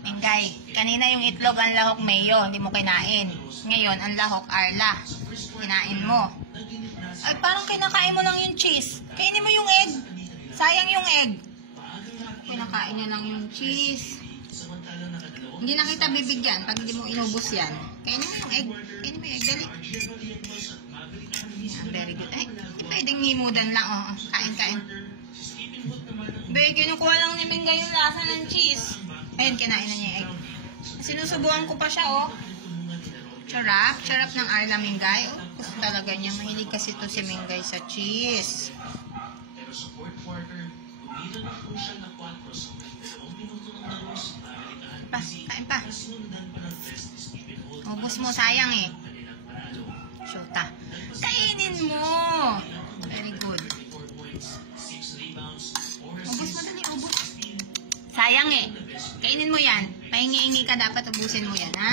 Mingay, kanina yung itlog ang lahok mayo, hindi mo kinain. Ngayon, ang lahok Arla. Kinain mo. Ay, parang kinakain mo lang yung cheese. Kainin mo yung egg. Sayang yung egg. Kinakain niya lang yung cheese. Hindi na kita bibigyan pag hindi mo inubos yan. Kainin mo yung egg. Kainin mo yung egg. Dali. Yeah, very good. Ay, pwedeng ngimudan lang. Oh. Kain, kain. Be, kinukuha lang ni Mingay yung lasa ng cheese. Ayun, kinain na niya yung egg. Sinusubuan ko pa siya, oh. Charap. Charap ng Arla Mingay. Oh, gusto talaga niya. Mahilig kasi to si Mingay sa cheese. Pa, kain pa. Ubus mo, sayang eh. Shota. Kainin mo. Very good. Ubus mo, dali, ubus. Sayang eh. Kainin mo yan. Pahingi-hingi ka, dapat ubusin mo yan, ha?